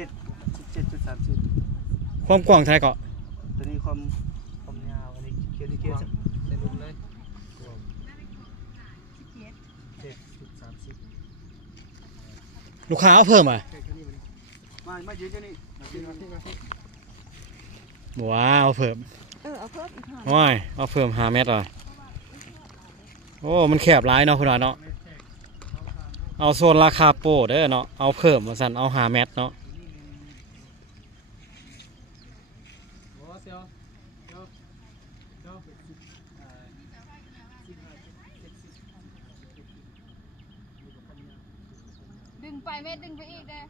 17.30ความกว้างเท่าไหร่ก็ ตัวนี้ความยาวอันนี้เขียนใส่ลุ่มเลย7.30ลูกค้าเอาเพิ่มอ่ะมายืนที่นี่มาที่ว้าวเอาเพิ่ม เอาเพิ่มอีกหน่อย ว้ายเอาเพิ่ม5 เมตรเลยโอ้มันแคบหลายเนาะคุณอาเนาะเอาโซนราคาโปรเด้อเนาะเอาเพิ่มมาสั่นเอา5 เมตรเนาะดึงไปเม็ดดึงไปอีกเด้